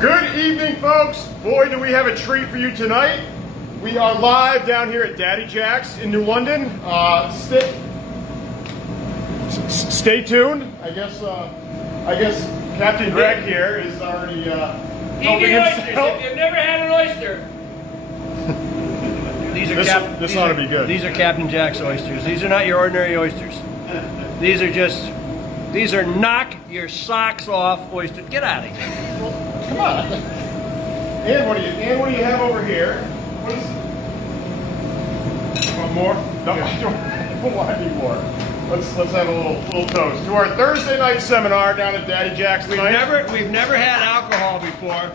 Good evening, folks. Boy, do we have a treat for you tonight. We are live down here at Daddy Jack's in New London. Stay tuned. I guess Captain Greg here is already helping oysters. himself. If you've never had an oyster, This ought to be good. These are Captain Jack's oysters. These are not your ordinary oysters. These are knock your socks off oysters. Get out of here. Come on. And what do you have over here? What is? Want more? No, I don't want any more. Let's have a little toast to our Thursday night seminar down at Daddy Jack's tonight. We've never had alcohol before.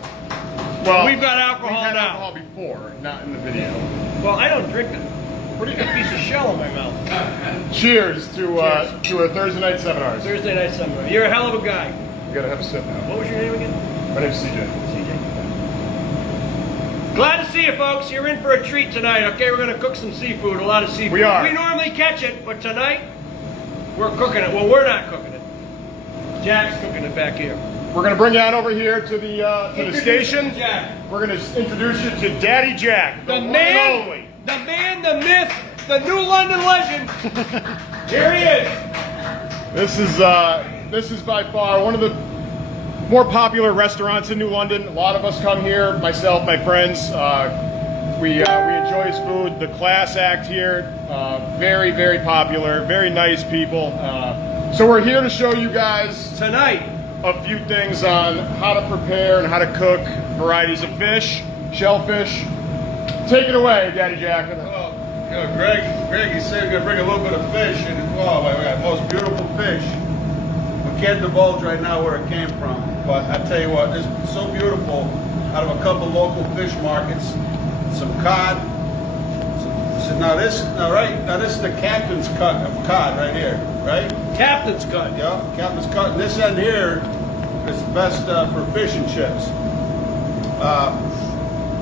Well, we've got alcohol we've had now. alcohol before, not in the video. Well, I don't drink it. What do you got? A piece of shell in my mouth. Cheers to our Thursday night seminars. Thursday night seminar. You're a hell of a guy. You gotta have a sip now. What was your name again? My name's CJ. Glad to see you, folks. You're in for a treat tonight. Okay, we're going to cook some seafood, a lot of seafood. We are. We normally catch it, but tonight we're cooking it. Well, we're not cooking it. Jack's cooking it back here. We're going to bring you on over here to the station. Jack. We're going to introduce you to Daddy Jack, the one and only. The man, the myth, the New London legend. Here he is. This is by far one of the more popular restaurants in New London. A lot of us come here, myself, my friends. We enjoy his food. The class act here, very, very popular, very nice people. So we're here to show you guys Tonight. a few things on how to prepare and how to cook varieties of fish, shellfish. Take it away, Daddy Jack. Well, Greg, he said he's gonna bring a little bit of fish, and we got the most beautiful fish. We can't divulge right now where it came from, but I tell you what, it's so beautiful. Out of a couple local fish markets, some cod. Now this is the captain's cut of cod right here, right? Captain's cut. Yeah, captain's cut. And this end here is best for fish and chips.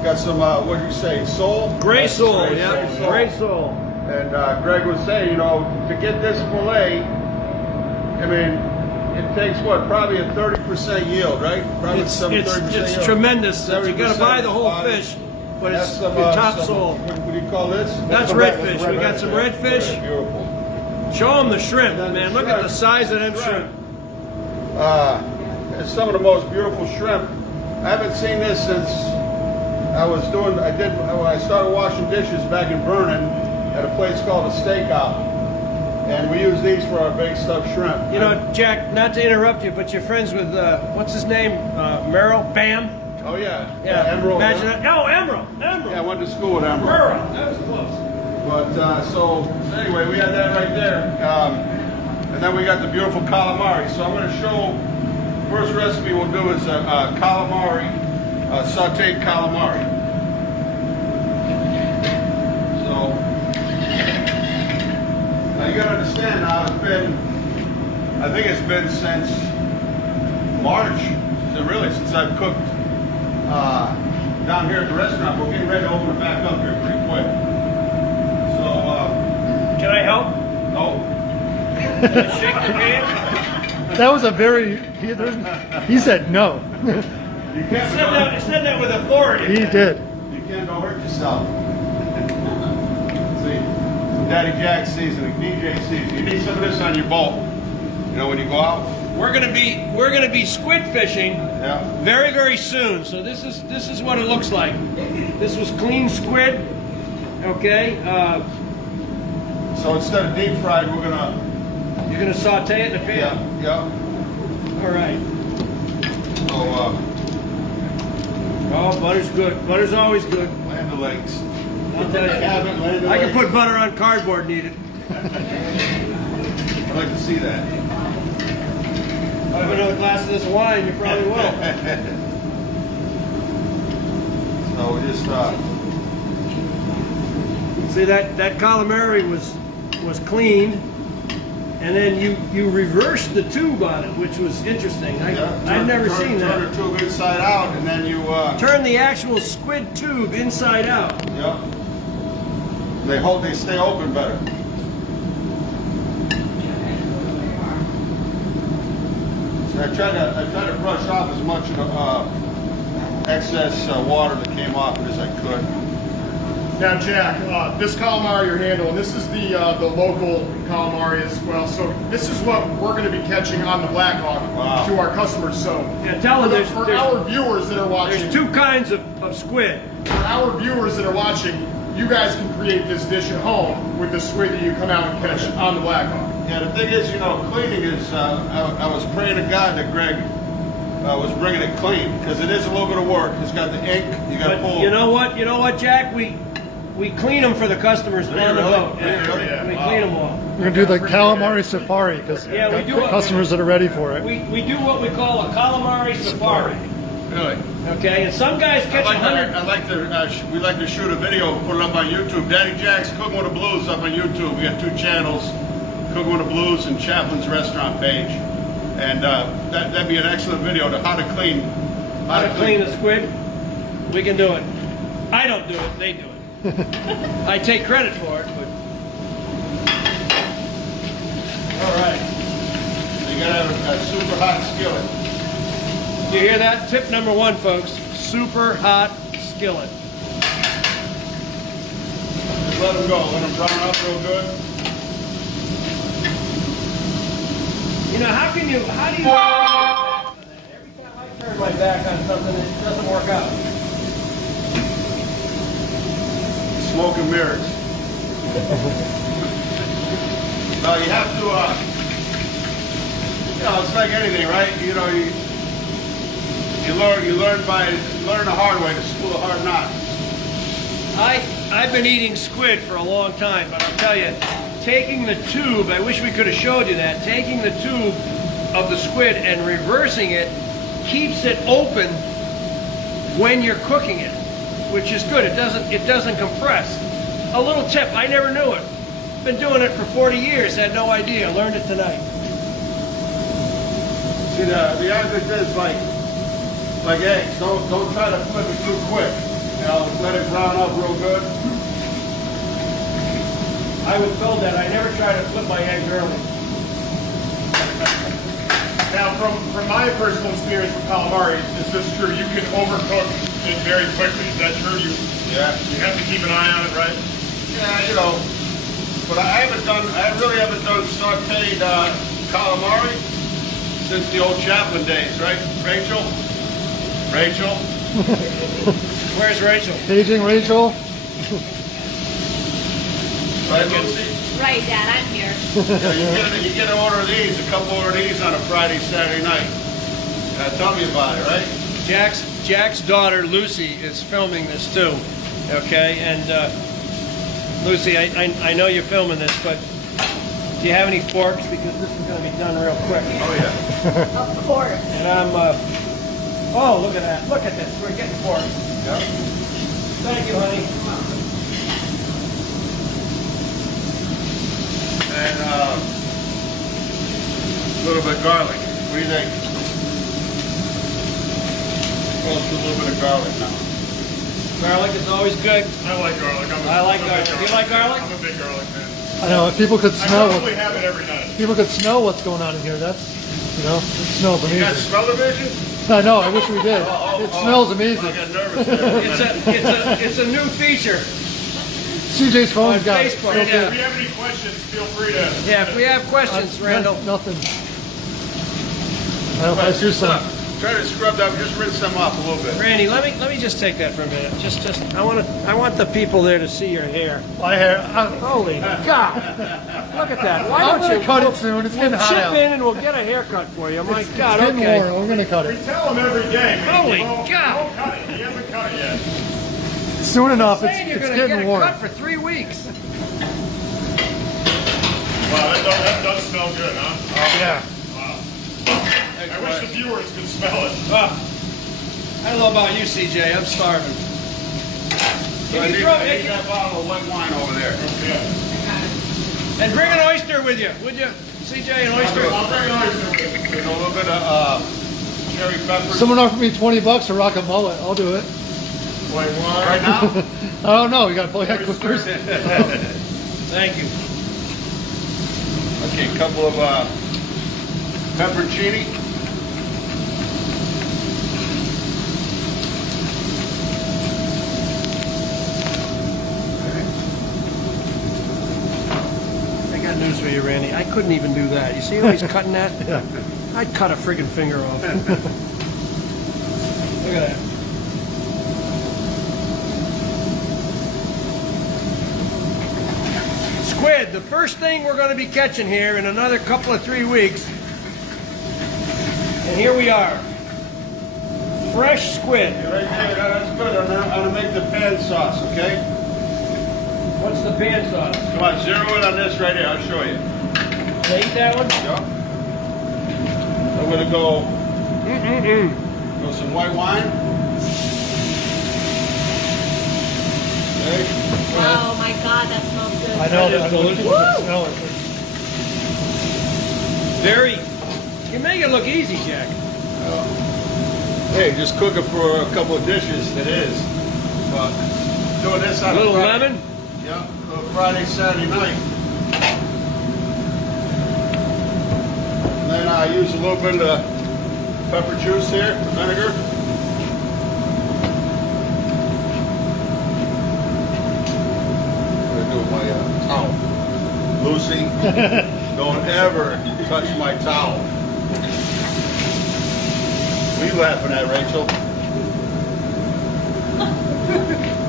Got some, what do you say, sole? Gray sole, Gray yeah. sole. Gray sole. And Greg was saying, to get this fillet, I mean, it takes what, probably a 30% yield, right? Probably It's 30% yield. tremendous. You got to 70% buy the whole body. fish, but That's it's some, the top some- sole. What do you call this? That's the redfish. red We got some redfish. Very beautiful. Show them the shrimp, And then man. the Look at the shrimp. size of them shrimp. It's some of the most beautiful shrimp. I haven't seen this since when I started washing dishes back in Vernon at a place called a Steakout. And we use these for our baked stuffed shrimp. You know, Jack, not to interrupt you, but you're friends with, what's his name? Merrill? Bam? Oh yeah. Yeah. Emerald. Imagine that. Oh, Emerald. Yeah, I went to school with Emerald. Merrill. That was close. But so anyway, we had that right there. And then we got the beautiful calamari. So I'm going to show, first recipe we'll do is calamari, sauteed calamari. So now you got to understand now I think it's been since March, since I've cooked down here at the restaurant. We're getting ready to open it back up here pretty quick. So, Can I help? no. Shake the can? That was a very, he said no. You can't Said that with authority. He did. You can't go hurt yourself. See, some Daddy Jack seasoning, DJ seasoning. You need some of this on your boat. You know, when you go out. We're gonna be squid fishing Yeah. very, very soon. So this is what it looks like. This was clean squid. Okay. So instead of deep fried, we're gonna. You're gonna saute it in the pan. Yeah. All right. So Oh, butter's good. Butter's always good. land the lakes. I'll tell you. Land the I can lakes. put butter on cardboard. Need it. I'd like to see that. Have another glass of this wine. You probably will. So we just See that calamari was cleaned, and then you reversed the tube on it, which was interesting. I've never seen that. Turn the tube inside out, and then you. Turn the actual squid tube inside out. Yep. They stay open better. So I try to brush off as much excess water that came off it as I could. Now, Jack, this calamari you're handling, this is the local calamari as well. So this is what we're going to be catching on the Black Hawk to our customers. So Yeah, tell them for our viewers that are watching, there's two kinds of squid. for our viewers that are watching, you guys can create this dish at home with the squid that you come out and catch on the Black Hawk. Yeah, the thing is, you know, cleaning is, I was praying to God that Greg was bringing it clean, because it is a little bit of work. It's got the ink, you got to But pull. you know what, Jack? We clean them for the customers on the Really? boat. Really? Yeah, we Wow. clean them all. We're gonna do the calamari safari because Yeah, we do it. customers that are ready for it. We do what we call a calamari safari. Really? Okay, and some guys catch 100. We like to shoot a video, put it up on YouTube. Daddy Jack's Cooking with the Blues up on YouTube. We got 2 channels, Cooking with the Blues and Chaplin's restaurant page. And that'd be an excellent video to how to clean. How to clean a squid? We can do it. I don't do it, they do it. I take credit for it, but. All right. You gotta have a super hot skillet. You hear that? Tip number 1, folks. Super hot skillet. Just let them go. Let them brown up real good. You know, how do you every time I turn my back on something, it doesn't work out. Smoke and mirrors. No, you have to, you know, it's like anything, right? You know, you learn the hard way, the school of hard knocks. I've been eating squid for a long time, but I'll tell you, taking the tube, I wish we could have showed you that, taking the tube of the squid and reversing it keeps it open when you're cooking it, which is good. It doesn't compress. A little tip, I never knew it. Been doing it for 40 years, had no idea. Learned it tonight. See, the object is like eggs. Don't try to flip it too quick. You know, let it brown up real good. I was told that. I never try to flip my eggs early. Now, from my personal experience with calamari, is this true? You can overcook it very quickly. Is that true? You have to keep an eye on it, right? Yeah, you know, but I really haven't done sauteed calamari since the old Chaplin days, right, Rachel? Rachel? Where's Rachel? Paging Rachel. Right, Lucy? Right, Dad, I'm here. Yeah, you get an order of these, a couple of these on a Friday, Saturday night. Tell me about it, right? Jack's daughter Lucy is filming this too. Okay, and Lucy, I know you're filming this, but do you have any forks? Because this is going to be done real quick. Oh yeah. Of course. And I'm, oh, look at that. Look at this. We're getting forks. Yep. Thank you, honey. And a little bit of garlic. What do you think? Close to a little bit of garlic now. Garlic is always good. I like garlic. I like garlic. Do you like garlic? I'm a big garlic fan. I know if people could I smell probably have it every night. people could smell what's going on in here. That's it smells You got amazing. smell-o-vision? I know. I wish we did. It smells amazing. I got nervous there. It's a new feature. CJ's phone's On got it. Facebook, Built in. yeah. If you have any questions, feel free to. Yeah, if we have questions, Randall. Nothing. I do some. Try to scrub that, just rinse them off a little bit. Randy, let me just take that for a minute. I want the people there to see your hair. My hair. Holy God! Look at that. Why I'm don't gonna you cut it soon. It's getting hot chip out. in and we'll get a haircut for you? My God, It's getting okay. warm. We're gonna cut We it tell him every day. Holy He won't God. cut it. He hasn't cut it yet. soon enough. Saying you're It's gonna get getting a warm. cut for 3 weeks. Wow, that does smell good, huh? Yeah. I wish the viewers could smell it. I don't know about you, CJ. I'm starving. So I Can you need, throw I need it? that bottle of white wine over there. Yeah. And bring an oyster with you, would you? CJ, an oyster. I'll bring an oyster with There's a little bit of cherry pepper. Someone offered me $20 to rock a mullet. I'll do it. white wine. Right now? I don't know. You got to play that quicker. Thank you. Okay, a couple of pepperoncini. you, Randy. I couldn't even do that. You see how he's cutting that? Yeah. I'd cut a friggin' finger off. Look at that. Squid, the first thing we're going to be catching here in another couple of 3 weeks. And here we are. Fresh squid. Right there, that's good. I'm gonna make the pan sauce, okay? What's the pan sauce? Come on, zero in on this right here. I'll show you. Can I eat that one? Yeah. I'm gonna go some white wine. Okay. Oh my God, that smells good. I know That is that. delicious. I smell it. Very. You make it look easy, Jack. Hey, just cook it for a couple of dishes. It is. But doing this on A little Friday. lemon. Yeah, Friday, Saturday night. And then I use a little bit of the pepper juice here, vinegar. I'm gonna do my towel. Lucy, don't ever touch my towel. What are you laughing at, Rachel?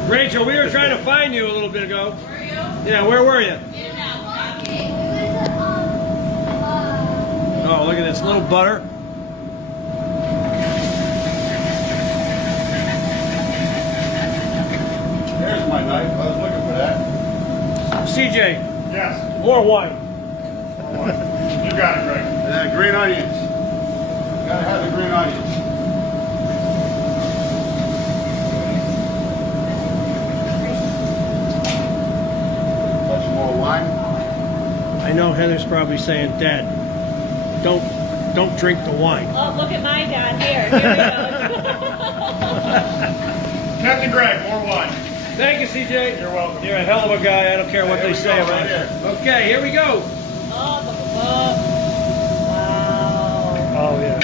Rachel, we were trying to find you a little bit ago. Were you? Yeah, where were you? In and out. Oh, look at this little butter. There's my knife. I was looking for that. CJ, Yes. more wine. You got it, Greg. And then green onions. Gotta have the green onions. Touch more wine. I know Heather's probably saying, Dad, don't drink the wine. Oh, look at my God. Here we go. Captain Greg, more wine. Thank you, CJ. You're welcome. You're a hell of a guy. I don't care what Here they we say go, about right it. here. Okay, here we go. Oh, look at that. Wow. Oh yeah.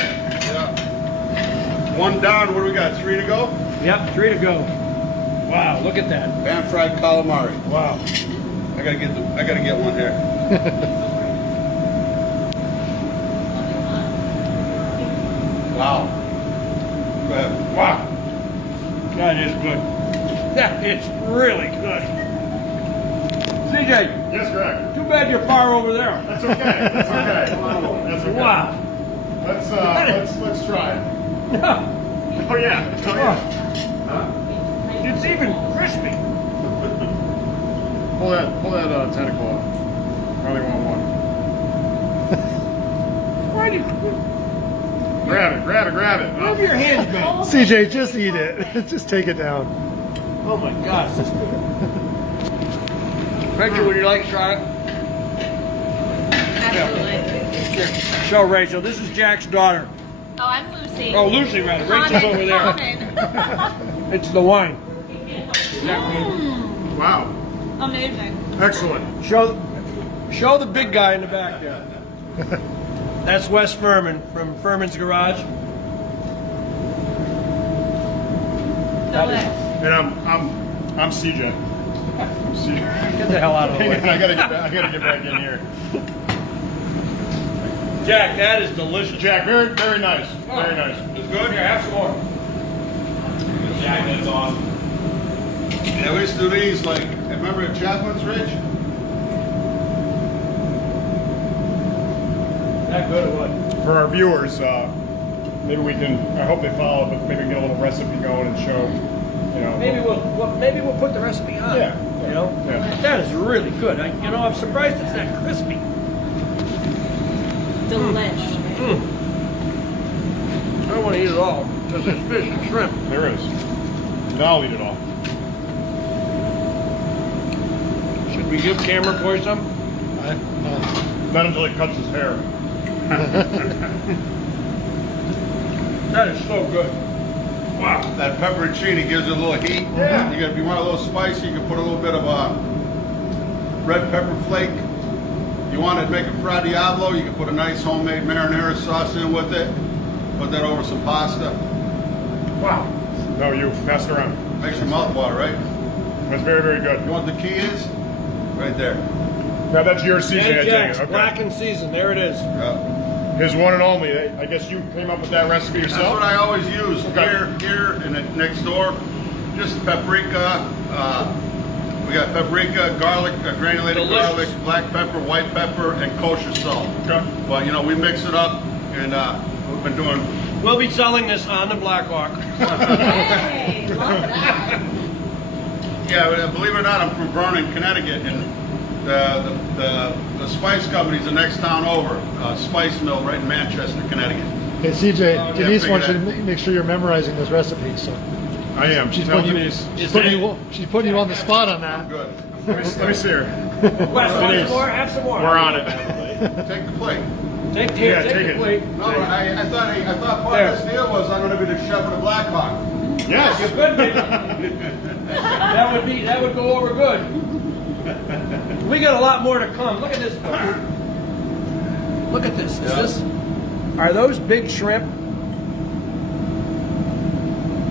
Yeah. One down. What do we got? 3 to go? Yep, 3 to go. Wow, look at that. Pan fried calamari. Wow. I gotta get one here. Wow. Go ahead. Wow. That is good. That is really good. CJ, Yes, Greg. too bad you're far over there. That's okay. That's okay. That's okay. Wow. Let's try it. Oh yeah. Oh yeah. It's even crispy. Pull that tentacle off. I only want one. Why do you Grab it. move your hands back? CJ, just eat it. Just take it down. Oh my gosh, this is good. Rachel, would you like to try it? Absolutely. Here, show Rachel. This is Jack's daughter. Oh, I'm Lucy. Oh, Lucy, rather. Rachel's over there. Common. It's the wine. Wow. Amazing. Excellent. Show the big guy in the back there. That's Wes Furman from Furman's Garage. Delish. And I'm CJ. I'm CJ. Get the hell out of the Hang on, way. I gotta get back in here. Jack, that is delicious. Jack, very very nice. Very nice. It's good. Here, have some more. Jack, that's awesome. Yeah, we used to do these like, remember at Chaplin's, Rich? That good or what? For our viewers, maybe we can. I hope they follow, but maybe get a little recipe going and show. You know. Maybe we'll put the recipe on. Yeah. You know. Yeah. That is really good. I'm surprised it's that crispy. Delish. I don't want to eat it all because there's fish and shrimp. There is. Now I'll eat it all. Should we give Camera Boy some? Not until he cuts his hair. That is so good. Wow. That pepperoncini gives it a little heat. Yeah. If you want a little spicy, you can put a little bit of red pepper flake. You want to make a Fra Diavolo, you can put a nice homemade marinara sauce in with it. Put that over some pasta. Wow. No, you messed around. Makes your mouth water, right? That's very very good. You know what the key is? Right there. Now that's your season, I And take Jack's it. Okay. Black and Seasoned. There it is. Yeah. His one and only. I guess you came up with that recipe That's yourself? what I always use Okay. here and next door. Just paprika. We got paprika, garlic, granulated Delicious. garlic, black pepper, white pepper, and kosher salt. Okay. But you know, we mix it up, and we've been doing. We'll be selling this on the Blackhawk. Hey, love that. Yeah, believe it or not, I'm from Vernon, Connecticut, and the spice company's the next town over. Spice Mill right in Manchester, Connecticut. Hey, CJ, yeah, Denise figure wants you to that. make sure you're memorizing this recipe. So I am. she's Tell putting you, Denise. she's putting you on the spot on that. Good. Let me see her. Want some Denise. more? Have some more. We're on it. Take the plate. Take Yeah, take take the it. plate. No, I thought part of this deal was I'm going to be the chef of the Blackhawk. Yes. You could be. That would go over good. We got a lot more to come. Look at this. Look at this. Yeah. Are those big shrimp?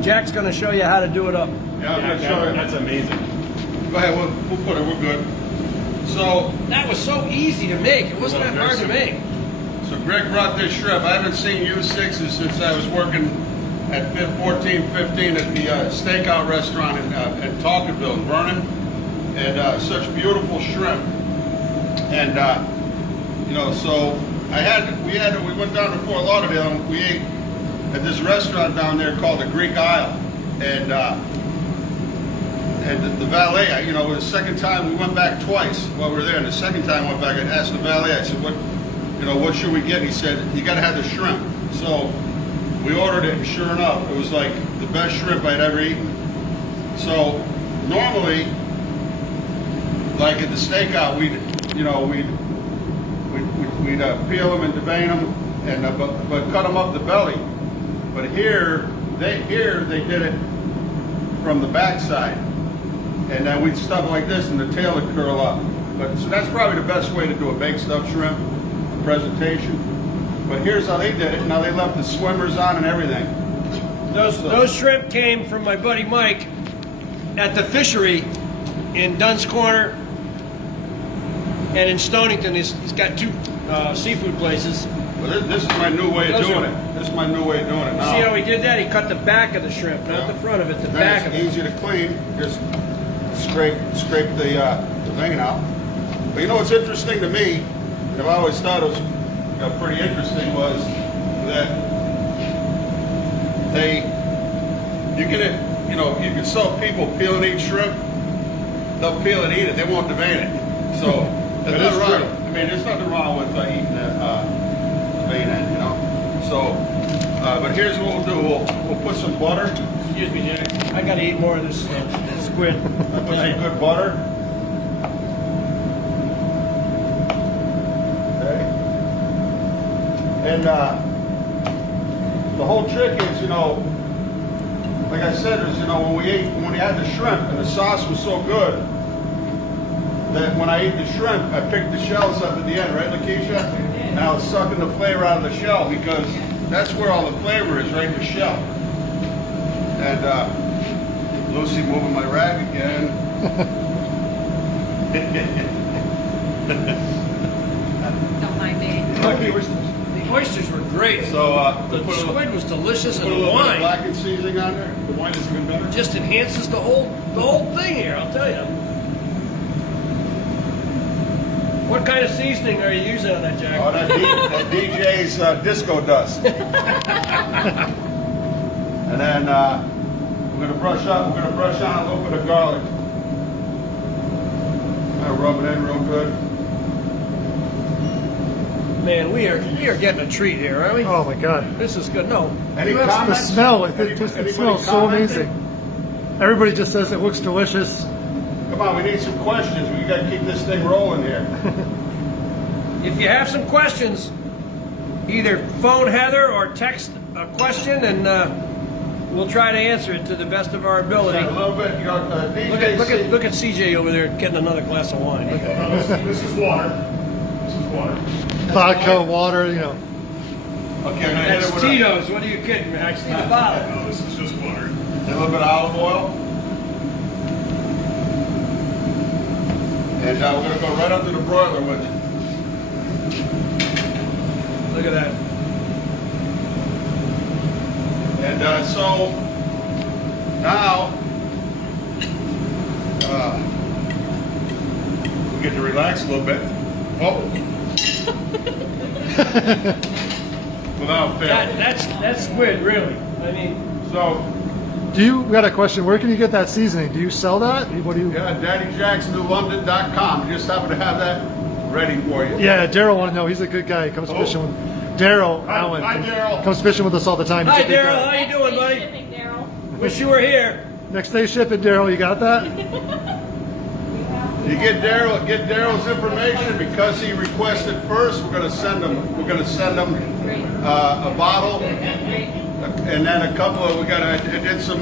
Jack's going to show you how to do it up. Yeah, I'm going to show you. That's amazing. Go ahead, we'll put it. We're good. So That was so easy to make. It wasn't that hard to make. Greg brought this shrimp. I haven't seen U6s since I was working at 1415 at the steakout restaurant in Talkerville in Vernon, and such beautiful shrimp. And you know, so we went down to Fort Lauderdale and we ate at this restaurant down there called the Greek Isle, and the valet, you know, it was the second time we went back twice while we were there, and the second time I went back, I asked the valet, I said, what should we get? And he said, you got to have the shrimp. So we ordered it, and sure enough, it was like the best shrimp I'd ever eaten. So normally, like at the steakout, we'd peel them and devein them, and but cut them up the belly. But here they did it from the backside, and then we'd stuff it like this, and the tail would curl up. But so that's probably the best way to do a baked stuffed shrimp presentation. But here's how they did it. Now they left the swimmers on and everything. Those shrimp came from my buddy Mike at the fishery in Dunn's Corner and in Stonington. He's got two seafood places. Well, this is my new way of doing it. This is my new way of doing it now. See how he did that? He cut the back of the shrimp, not the front of it, the back of It's it. easy to clean. Just scrape the thing out. But you know what's interesting to me, and I've always thought it was pretty interesting, was that you can sell people peel and eat shrimp. They'll peel and eat it. They won't devein it. So That is wrong. true. I mean, there's nothing wrong with eating the vein end, you know. So, but here's what we'll do. We'll put some butter. Excuse me, Jack. I got to eat more of this squid. Put some good butter. Okay. And the whole trick is, like I said, is when we had the shrimp and the sauce was so good that when I ate the shrimp, I picked the shells up at the end, right, Lakeisha? And I was sucking the flavor out of the shell because that's where all the flavor is, right in the shell. And Lucy moving my rag again. Don't mind me. The oysters were great. So The put squid was delicious, a and the little bit of wine blackened seasoning on there. The wine is even better. just enhances the whole thing here. I'll tell you. What kind of seasoning are you using on that, Jack? Oh, that DJ's disco dust. And then we're gonna brush on a little bit of garlic. Rub it in real good. Man, we are getting a treat here, aren't we? Oh my God. This is good. No, Any The comments? smell, it Anybody smells so commenting? amazing. Everybody just says it looks delicious. Come on, we need some questions. We gotta keep this thing rolling here. if you have some questions, either phone Heather or text a question, and we'll try to answer it to the best of our ability. A little bit, DJ. Look at CJ over there getting another glass of wine. Look at that. This is water. This is water. Vodka, water, Okay, I'm gonna hit That's it with Tito's. What are you kidding me? I see the bottle. No, this is just water. a little bit of olive oil. And we're going to go right up to the broiler with it. Look at that. And so now we get to relax a little bit. Oh. Without fail. That's squid, really. I mean, So, we got a question. Where can you get that seasoning? Do you sell that? What do you? yeah, DaddyJacksNewLondon.com. Just happen to have that ready for you. Yeah, Daryl want to know. He's a good guy. He comes fishing with Daryl Allen. Hi, Daryl. Comes fishing with us all the time. He's hi a good Daryl, guy. how you doing, buddy? Shipping, Daryl. Wish you were here. Next day shipping, Daryl. You got that? You get Daryl's information because he requested first. We're going to send him. We're going to send him Great. a bottle, Great. and then a couple of. I did some.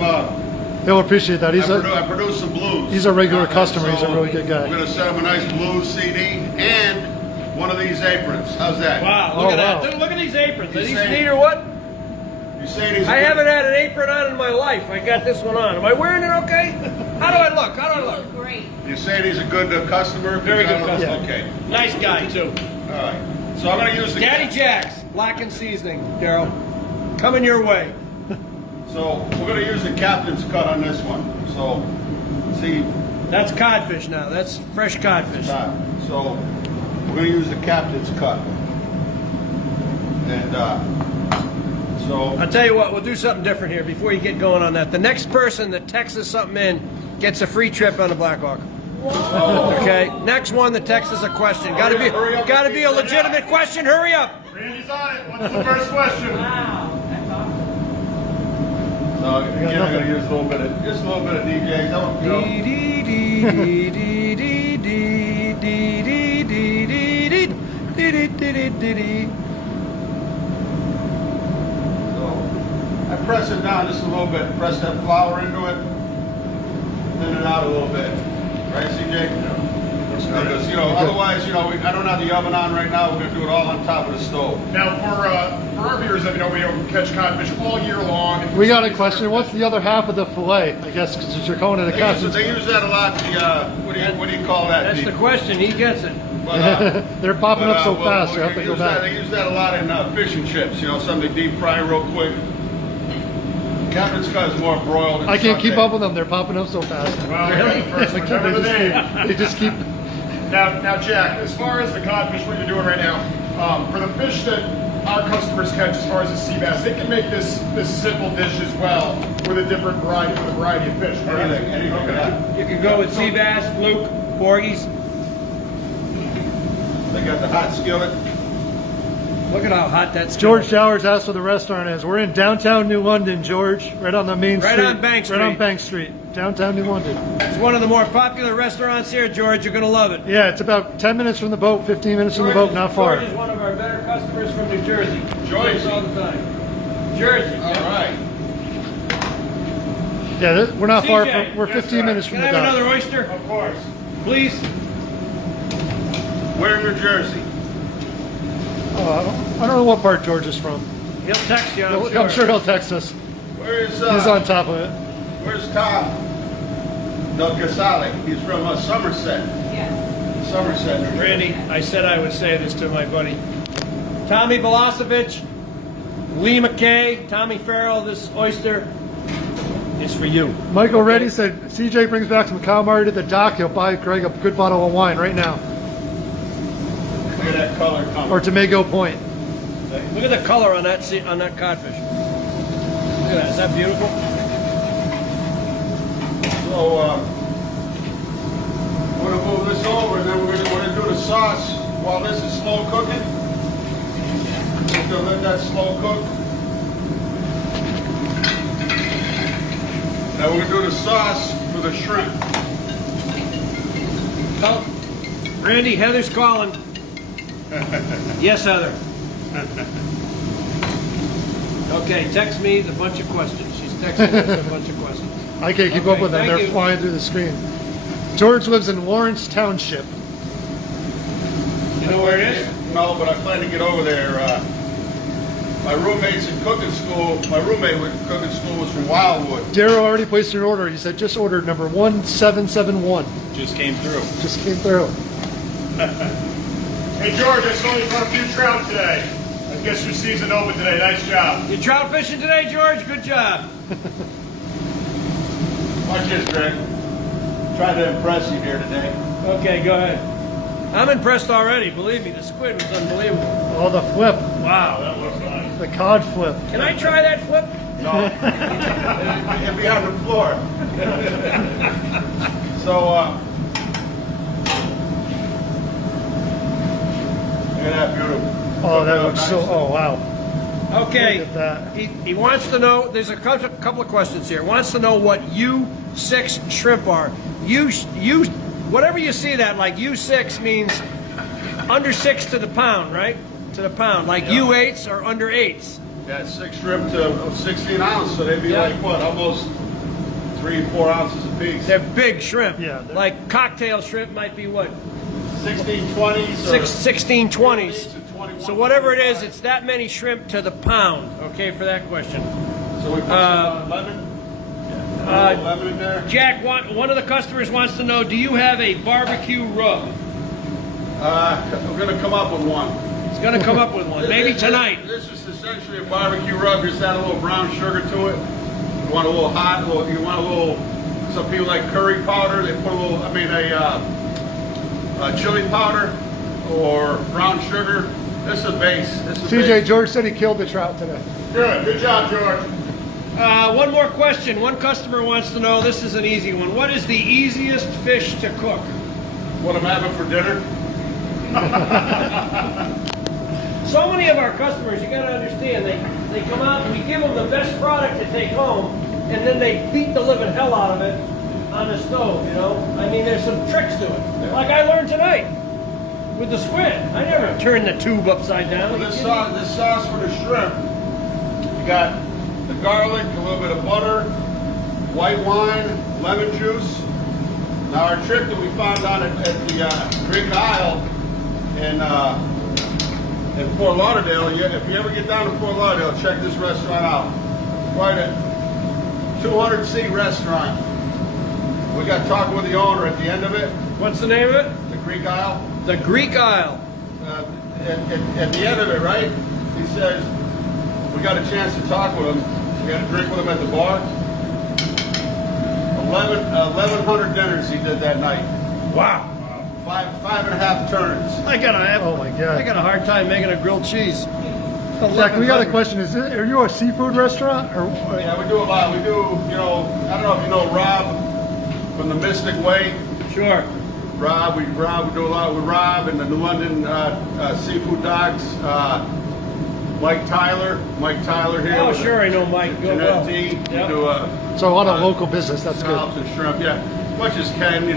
He'll appreciate that. I produced some blues. He's a regular customer. He's a really good guy. We're going to send him a nice blues CD and one of these aprons. How's that? Wow, look at wow. that. Look at these aprons. Are You these say- neat or what? You say these? I haven't had an apron on in my life. I got this one on. Am I wearing it okay? How do I look? How do I You look? look great. You say he's a good customer? Very good customer. Okay. Nice guy, too. All right. So I'm going to use the. Daddy Jack's, blackened seasoning, Daryl. Coming your way. So we're going to use the captain's cut on this one. So, see, That's codfish now. That's fresh codfish. so we're going to use the captain's cut. And so I'll tell you what, we'll do something different here before you get going on that. The next person that texts us something in gets a free trip on the Black Hawk. Okay? Next one that texts us a question. Gotta be a legitimate question. Hurry up! Randy's on it. What's the first question? Wow, that's awesome. So again, I'm going to use just a little bit of DJs. So I press it down just a little bit. Press that flour into it. Thin it out a little bit. Right, CJ? Because, otherwise, I don't have the oven on right now. We're going to do it all on top of the stove. Now, for our viewers that we don't catch codfish all year long. We got a question. What's the other half of the fillet? I guess because you're calling it a captain's. They use that a lot. What do you call that? That's the question. He gets it. They're popping up so fast. You have to go They back. use that a lot in fish and chips. Something they deep fry real quick. Captain's cut is more broiled. And I can't keep sauteed. up with them. They're popping up so fast. Well, really? The first one. Remember the name. They just keep. Now, Jack, as far as the codfish, what you're doing right now, for the fish that our customers catch, as far as the sea bass, they can make this simple dish as well with a variety of fish. correct? Anything. Okay. Yeah. You can go with sea bass, fluke, porgies. They got the hot skillet. Look at how hot that's George Showers asked where the restaurant is. We're in downtown New London, George. Right on the main Right street. on Bank Right on Street. Bank Street. Downtown New London. It's one of the more popular restaurants here, George. You're gonna love it. Yeah, it's about 10 minutes from the boat, 15 minutes from the boat, not far. George is one of our better customers from New Jersey. Jersey. All the time. Jersey. All right. Yeah, we're not far CJ, from, we're 15 minutes from Can I the have dock. another oyster? Of course. Please. Where in New Jersey? I don't know what part George is from. He'll text you, I'm sure he'll text us. Where's He's on top of it. Where's Tom? Del Casale. He's from Somerset. Yes. Somerset. New Jersey. Randy, I said I would say this to my buddy. Tommy Velosevich, Lee McKay, Tommy Farrell, this oyster is for you. Michael Reddy said CJ brings back some calamari to the dock. He'll buy Greg a good bottle of wine right now. Look at that color coming. Or Tomago Point. Look at the color on that codfish. Look at that. Is that beautiful? So we're gonna move this over, and then we're gonna do the sauce while this is slow cooking. Just gonna let that slow cook. Now we're gonna do the sauce for the shrimp. Oh, Randy, Heather's calling. Yes, Heather. Okay, text me the bunch of questions. She's texting us a bunch of questions. I can't keep Okay, up with them. thank They're you. flying through the screen. George lives in Lawrence Township. You know where it is? No, but I plan to get over there. My roommates in cooking school. My roommate with cooking school was from Wildwood. Darrow already placed an order. He said just ordered number 1771. Just came through. Just came through. Hey George, I saw you caught a few trout today. I guess your season opened today. Nice job. You trout fishing today, George? Good job. Watch this, Greg. Try to impress you here today. Okay, go ahead. I'm impressed already. Believe me, the squid was unbelievable. Oh, the flip. Wow. That looks nice. The cod flip. Can I try that flip? No. It'd be on the floor. So, look at that, beautiful. Oh, that looks so, oh, wow. Okay. Look at that. He wants to know, there's a couple of questions here. Wants to know what U6 shrimp are. Whatever you see that, like U6 means under 6 to the pound, right? To the pound. Like Yeah. U8s are under 8s. Yeah, 6 shrimp to 16 ounce, so they'd be Yeah. like what, almost 3-4 ounces a piece. They're big shrimp. Yeah, they're- Like cocktail shrimp might be what? 1620s. 1620s. So whatever it is, it's that many shrimp to the pound. Okay, for that question. So we put some lemon. Lemon in there. Jack, one of the customers wants to know, do you have a barbecue rub? We're gonna come up with one. He's going to come up with one. Maybe tonight. This is essentially a barbecue rub. Just add a little brown sugar to it. You want a little hot. You want a little. Some people like curry powder. They put a little. I mean a chili powder or brown sugar. This is a base. This is CJ, base. George said he killed the trout today. Good job, George. One more question. One customer wants to know, this is an easy one. What is the easiest fish to cook? What I'm having for dinner. So many of our customers, you got to understand, they come out and we give them the best product to take home, and then they beat the living hell out of it on the stove, you know? I mean, there's some tricks to it. Like I learned tonight with the squid. I never turned the tube upside down. This sauce for the shrimp. You got the garlic, a little bit of butter, white wine, lemon juice. Now our trick that we found out at the Greek Isle in Fort Lauderdale, if you ever get down to Fort Lauderdale, check this restaurant out. Right at 200C restaurant. We got talking with the owner at the end of it, What's the name of it? the Greek Isle. The Greek Isle. At the end of it, right, he says, we got a chance to talk with him. We had a drink with him at the bar. 1,100 dinners he did that night. Wow. 5.5 turns. I got Oh my God. a hard time making a grilled cheese. Jack, we got a question. Are you a seafood restaurant? Or Yeah, we do a lot. We do, I don't know if you know Rob from the Mystic Way. Sure. Rob, we do a lot with Rob and the New London Seafood Docs. Mike Tyler here. Oh, with sure, I know Mike. Go Jeanette well. D. Yep. We do so a lot of local business. That's good. scallops and shrimp, yeah. As much as can,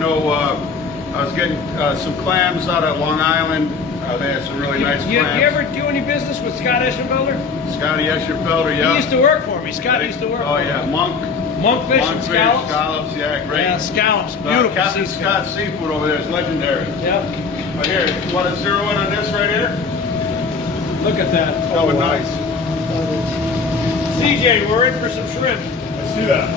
I was getting some clams out of Long Island. They had some really nice You clams. ever do any business with Scott Eschenfelder? Scotty Eschenfelder, yeah. He used to work for me. Scott used to work Oh for yeah, me. monkfish, Monkfish and scallops? scallops, yeah, great. Yeah, scallops. Beautiful Captain seafood. Scott seafood over there is legendary. Yep. But here, you want to zero in on this right here? Look at that. That was nice. CJ, we're in for some shrimp. Let's do that.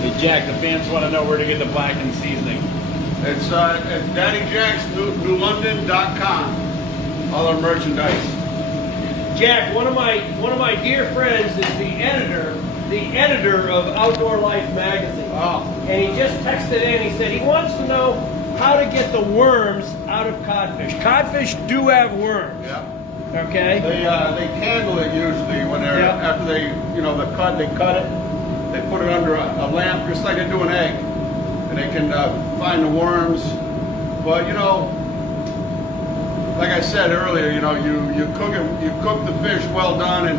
Hey Jack, the fans want to know where to get the blackened seasoning. It's at DaddyJacksNewLondon.com. All our merchandise. Jack, one of my dear friends is the editor of Outdoor Life magazine. Oh. And he just texted in. He said he wants to know how to get the worms out of codfish. Codfish do have worms. Yeah. Okay. They candle it usually when they're Yeah. after they they cut it. They put it under a lamp just like they do an egg, and they can find the worms. But like I said earlier, you cook it, you cook the fish well done, and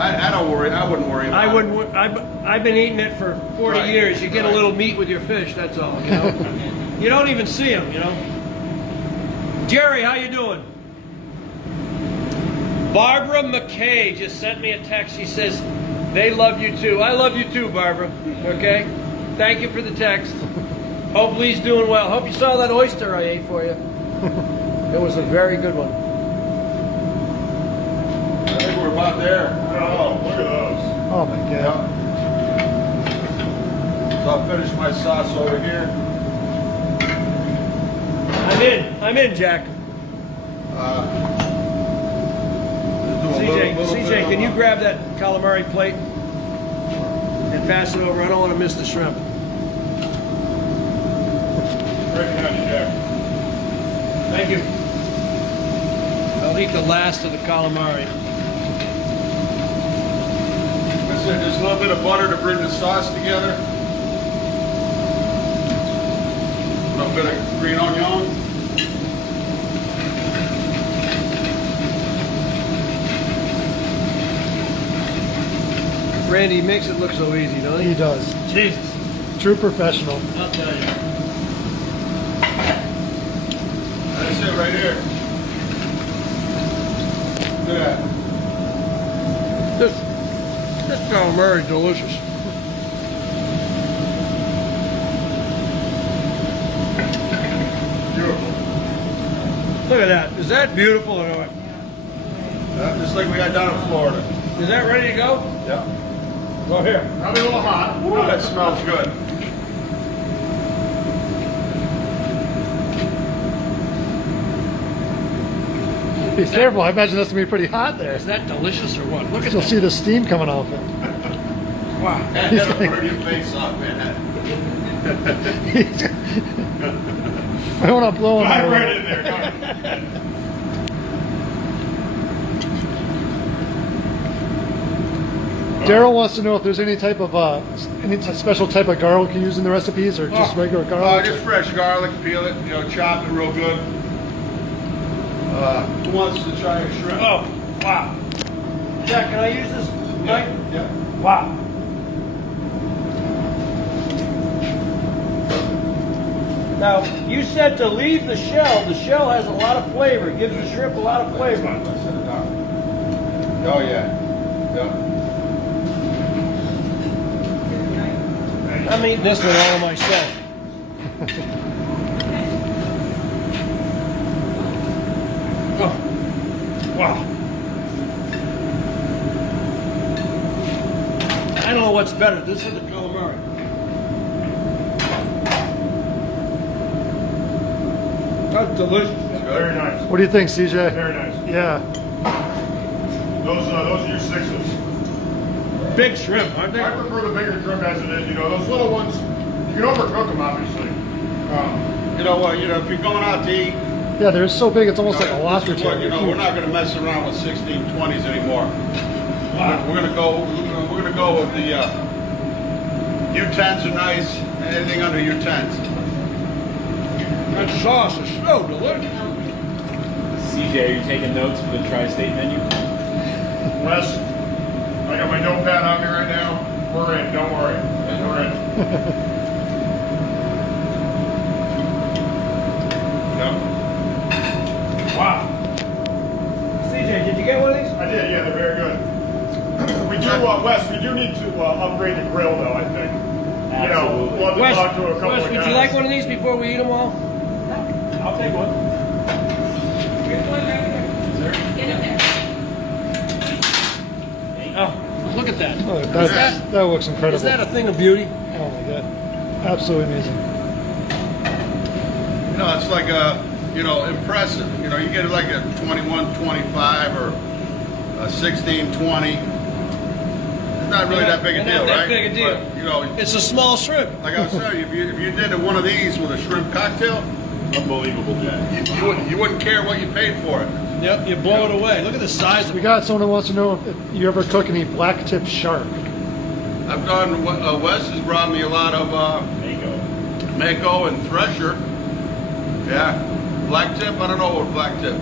I don't worry. I wouldn't worry about I it. wouldn't. I've been eating it for 40 Right, years. You get a right. little meat with your fish. That's all. You don't even see them. Jerry, how you doing? Barbara McKay just sent me a text. She says they love you too. I love you too, Barbara. Okay. Thank you for the text. Hopefully he's doing well. Hope you saw that oyster I ate for you. It was a very good one. I think we're about there. Oh, look at those. Oh my God. So I'll finish my sauce over here. I'm in, Jack. CJ, can you grab that calamari plate and pass it over? I don't want to miss the shrimp. Very nice, Jack. Thank you. I'll eat the last of the calamari. That's it. Just a little bit of butter to bring the sauce together. A little bit of green onion. Randy makes it look so easy, don't he? He does. Jesus. True professional. I'll tell you. That's it right here. Look at that. This calamari is delicious. Beautiful. Look at that. Is that beautiful or what? Just like we got down in Florida. Is that ready to go? Yeah. Go here. Probably a little hot. Ooh, that smells good. Be careful. I imagine that's going to be pretty hot there. Is that delicious or what? Look at You'll that. see the steam coming off it. Wow. That'll burn your face off, man. I want to blow him Dive out. right in there. Go ahead. Daryl wants to know if there's any type of any special type of garlic you use in the recipes, or just regular garlic. Just fresh garlic, peel it, chop it real good. Who wants to try a shrimp? Oh, wow. Jack, can I use this knife? Yeah. Wow. Now, you said to leave the shell. The shell has a lot of flavor. It gives the shrimp a lot of flavor. Set it down. Oh yeah. Yeah. I'm eating this one all myself. Oh, wow. I don't know what's better, this or the calamari. That's delicious. Very nice. What do you think, CJ? Very nice. Yeah. Those are your sixes. Big shrimp, aren't they? I prefer the bigger shrimp as it is. Those little ones, you can overcook them, obviously. You know what? If you're going out to eat, Yeah, they're so big, it's almost like a lobster this is what, tail. we're not going to mess around with 1620s anymore. We're going to go. We're going to go with the U10s are nice. Anything under U10s. That sauce is so delicious. CJ, are you taking notes for the tri-state menu? Wes, I got my notepad on me right now. We're in. Don't worry. We're in. Yep. Wow. CJ, did you get one of these? I did. Yeah, they're very good. We do, Wes. We do need to upgrade the grill, though. I think. Absolutely. We'll have to Wes, talk to a couple Wes, of would guys. you like one of these before we eat them all? I'll take one. Here's one right here. Get in there. Oh, look at that. Oh, that looks incredible. Is that a thing of beauty? Oh my god. Absolutely amazing. It's like impressive. You get like a 2125 or a 1620. It's not really that big a Not deal, that right? big a deal. But, It's a small shrimp. like I was telling you, if you did one of these with a shrimp cocktail, Unbelievable, Jack. you wouldn't care what you paid for it. Yep, you blow it away. Look at the size of We it. got someone who wants to know if you ever cook any black tip shark. I've done. Wes has brought me a lot of mako and thresher. Yeah, black tip. I don't know what black tip.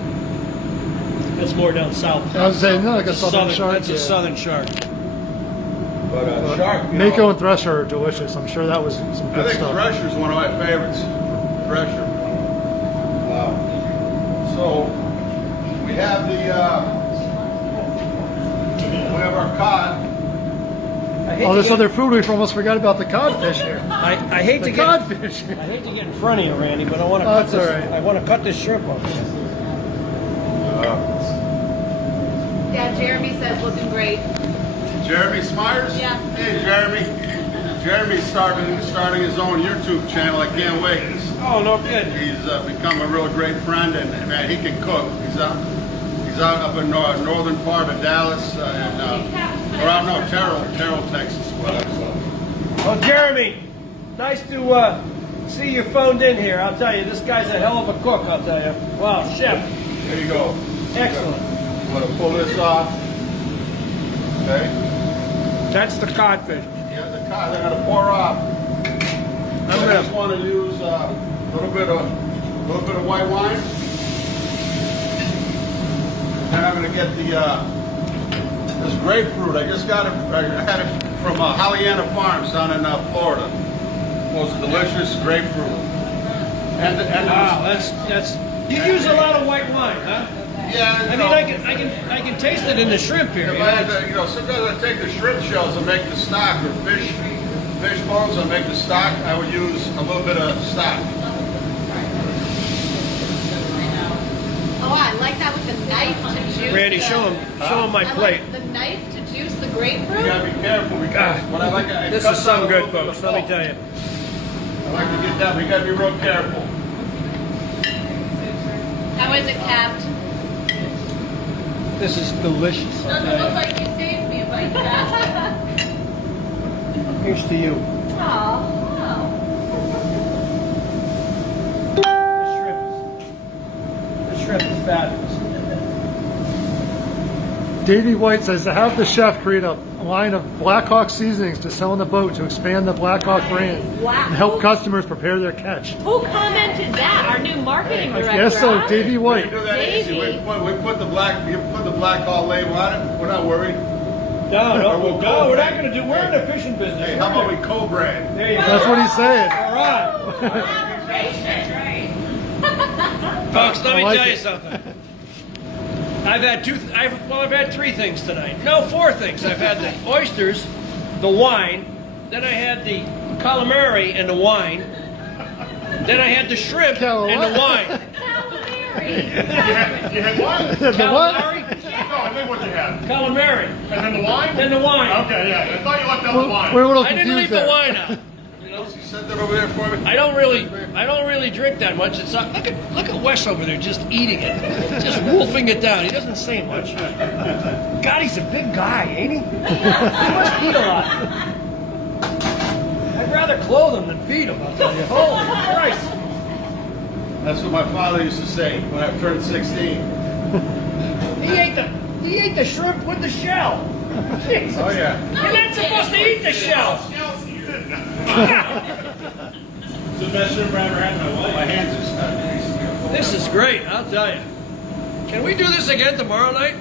That's more down south. I was saying, no, like a That's southern shark. That's a southern shark. But shark. Mako and thresher are delicious. I'm sure that was some I good think stuff. thresher's one of my favorites. Thresher. So we have we have our cod. Oh, this other food, we almost forgot about the codfish here. I hate The to get codfish. I hate to get in front of you, Randy, but I want to Oh, cut that's this. all right. I want to cut this shrimp off. Yeah, Jeremy says looking great. Jeremy Smyers? Yeah. Hey, Jeremy. Jeremy's starting his own YouTube channel. I can't wait. Oh, no kidding. He's become a real great friend, and man, he can cook. He's out up in northern part of Dallas, Terrell, Texas, whatever. Well, Jeremy, nice to see you phoned in here. I'll tell you, this guy's a hell of a cook, I'll tell you. Wow, chef. There you go. Excellent. I'm going to pull this off. Okay. That's the codfish. Yeah, the cod, they're going to pour off. I just want to use a little bit of white wine. Then I'm going to get this grapefruit. I just got it. I had it from Hollyana Farms down in Florida. Most delicious grapefruit. Wow, that's. You use a lot of white wine, huh? Yeah. I mean, I can taste it in the shrimp here. If I had to, sometimes I take the shrimp shells and make the stock, or fish bones. I make the stock. I would use a little bit of stock. Oh, I like that with the knife to juice. Randy, show him my plate. Like the knife to juice the grapefruit. You gotta be careful because when I like it, This is some good, folks. Let me tell you. I like to get that. We gotta be real careful. How is it, Capt? This is delicious. Doesn't look like you saved me a bite, Capt. Here's to you. Oh. The shrimp is fabulous. Davey White says to have the chef create a line of Blackhawk seasonings to sell on the boat to expand the Blackhawk brand and help customers prepare their catch. Who commented that? Our new marketing director. Yes, so huh? Davey We White. do that easy. We put the black hall label on it. We're not worried. No, we're not going to do. We're in the fishing business. Hey, how about we co-brand? There you go. That's what he's saying. All right, folks. Let me I like tell you it. something. I've had three things tonight. No, four things. I've had the oysters, the wine, then I had the calamari and the wine, then I had the shrimp and the wine. You had what? The what? Calamari, No, I think what you had. calamari, And then the wine? then the wine. Okay, yeah. I thought you left out the wine. We're a little I didn't confused leave the there. wine out. You sent it over there for me? I don't really drink that much. It's not, look at Wes over there just eating it, just wolfing it down. He doesn't say much. God, he's a big guy, ain't he? He must eat a lot. I'd rather clothe him than feed him. I'll tell you. Holy Christ! That's what my father used to say when I turned 16. He ate the shrimp with the shell. Jesus. Oh yeah. You're not supposed to eat the shell. It's the best shrimp I ever had in my life. My hands are stuck. This is great, I'll tell you. Can we do this again tomorrow night?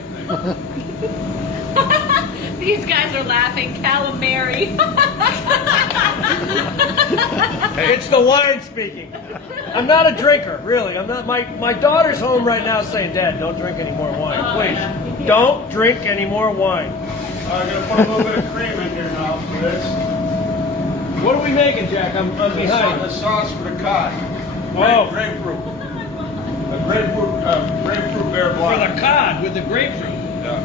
These guys are laughing. Calamari. It's the wine speaking. I'm not a drinker, really. I'm not. My daughter's home right now saying, "Dad, don't drink any more wine, please. Don't drink any more wine." I'm gonna put a little bit of cream in here now for this. What are we making, Jack? I'm behind. The sauce for the cod. Oh. Grapefruit. The grapefruit bear For block. the cod with the grapefruit. Yeah.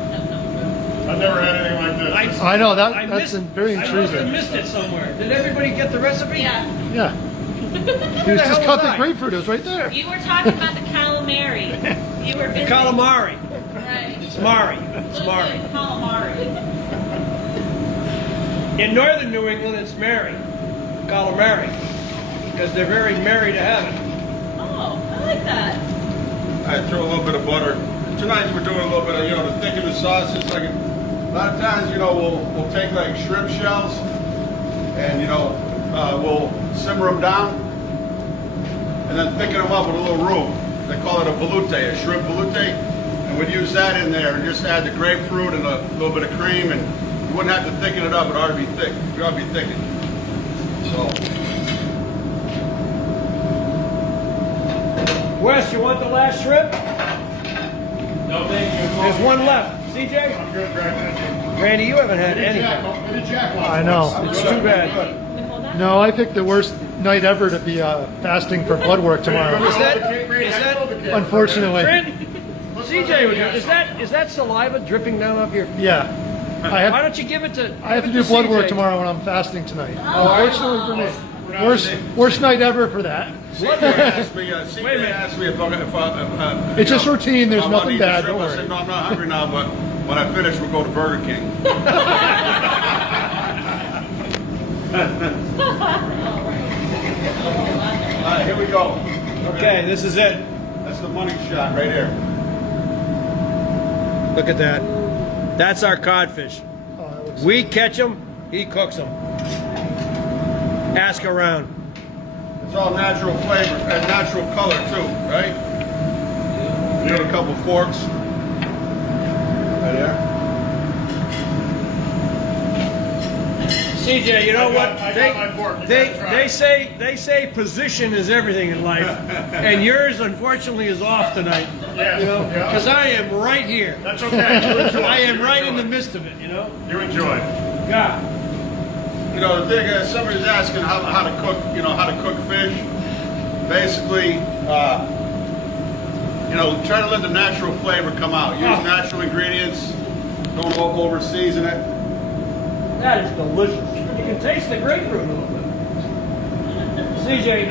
I've never had anything like this. I know, I that's missed- very I must have intriguing. missed it somewhere. Did everybody get the recipe? Yeah. Yeah. He was the just hell cut was the I? grapefruit. It was right there. You were talking about the calamari. You were busy. Calamari. Right. It's Mari. It's Mari. Calamari. In northern New England, it's Mary. Calamari. Because they're very merry to have it. Oh, I like that. I throw a little bit of butter. Tonight we're doing a little bit of, to thicken the sauces. Like a lot of times, we'll take like shrimp shells and, we'll simmer them down and then thicken them up with a little roux. They call it a veloute, a shrimp veloute. And we'd use that in there and just add the grapefruit and a little bit of cream, and you wouldn't have to thicken it up. It ought to be thick. It ought to be thickened. So. Wes, you want the last shrimp? No, thank you. There's one left. CJ? I'm good, Greg. Randy, you haven't had Jack, anything. what did Jack want? I know. It's too bad. No, I picked the worst night ever to be fasting for blood work tomorrow. Is that Unfortunately. Randy? CJ, is that saliva dripping down off your? Yeah. I have, Why don't you give it to? I have to give it do blood work CJ? tomorrow when I'm fasting tonight. Oh. Unfortunately for me. Worst night ever for that. CJ asked me, Wait a CJ minute. asked me if I It's just routine, there's I'm gonna nothing eat the bad, shrimp. don't I said, worry. no, I'm not hungry now, but when I finish, we'll go to Burger King. All right, here we go. Okay, this is it. That's the money shot right here. Look at that. That's our codfish. Oh, that looks We catch them, he cooks them. Ask around. It's all natural flavor and natural color too, right? You got a couple forks. Right there. CJ, you know I what? got my fork. You gotta try. They say position is everything in life, and yours unfortunately is off tonight. Yes, You know, yeah. because I am right here. That's okay. You enjoy. I am You right in enjoy. the midst of it. You know. You enjoy. God. You know, the thing is, somebody's asking how to cook, you know, how to cook fish. Basically, you know, try to let the natural flavor come out. Use Oh. natural ingredients. Don't over season it. That is delicious. You can taste the grapefruit a little bit. CJ,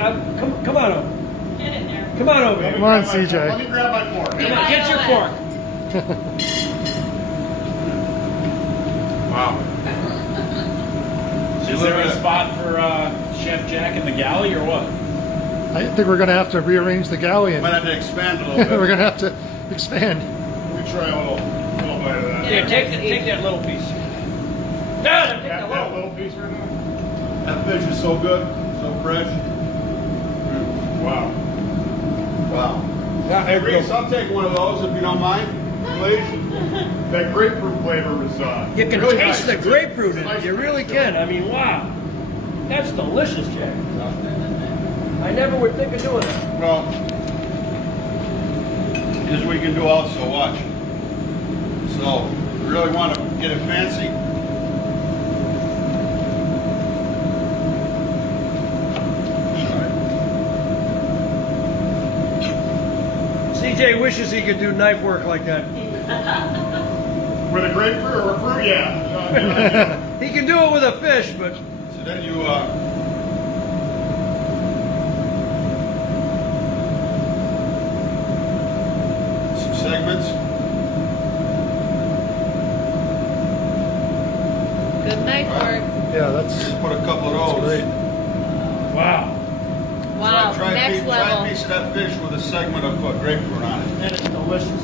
come on over. Get in there. Come on over. Come on, Let me grab my CJ. fork. Let me grab my fork. Come on, get your fork. Wow. Is there a spot for Chef Jack in the galley or what? I think we're going to have to rearrange the galley and Might have to expand a little bit. we're going to have to expand. Let me try a little bite of that. Here, take that little piece. Dad, take That that little. little piece right now. That fish is so good, so fresh. Wow. Wow. Yeah, Hey, here we Reese, go. I'll take one of those if you don't mind, please. That grapefruit flavor was You can really taste nice. the grapefruit in it. Nice You really grapefruit. can. I mean, wow. That's delicious, Jack. I never would think of doing that. Well, here's what you can do also, watch. So, you really want to get it fancy? CJ wishes he could do knife work like that. With a grapefruit or a fruit, yeah. He can do it with a fish, but So then you, some segments. Good night, Mark. Yeah, that's Just put a couple of those. great. wow. Wow, Try next try level. a piece of that fish with a segment of grapefruit on it. That is delicious.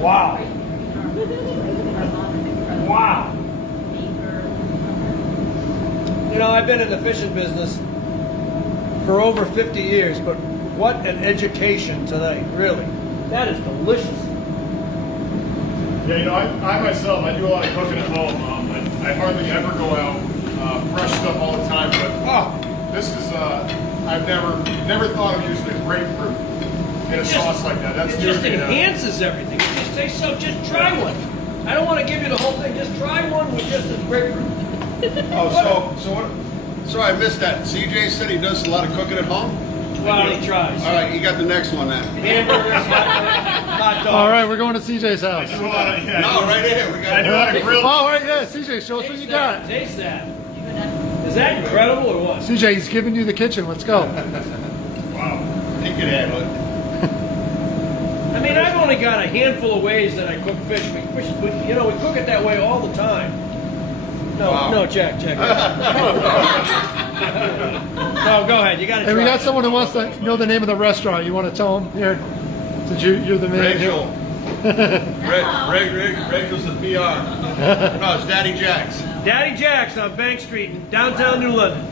Wow. Wow. You know, I've been in the fishing business for over 50 years, but what an education tonight, really. That is delicious. Yeah, you know, I myself, I do a lot of cooking at home. I hardly ever go out fresh stuff all the time, but Oh, this is, I've never thought of using a grapefruit in a sauce like that. That's it new just to me now. enhances everything. It just tastes so, just try one. I don't want to give you the whole thing, just try one with just this grapefruit. Oh, so what? So I missed that. CJ said he does a lot of cooking at home. Well, he tries. All right, you got the next one then. Hamburgers, hot dogs. All right, we're going to CJ's house. I do a lot of, yeah, No, right here. We I got know how to grill. Oh, right, yeah, CJ, show us what Taste you that. got. Taste that. Is that incredible or what? CJ, he's giving you the kitchen. Let's go. Wow. He could handle it. I mean, I've only got a handful of ways that I cook fish. We cook it that way all the time. No, Wow. no, Jack. No, go ahead. You got to Hey, try. we got someone who wants to know the name of the restaurant. You want to tell them here? Since you're the man. Rachel. Rachel's the PR. No, it's Daddy Jack's. Daddy Jack's on Bank Street in downtown New London.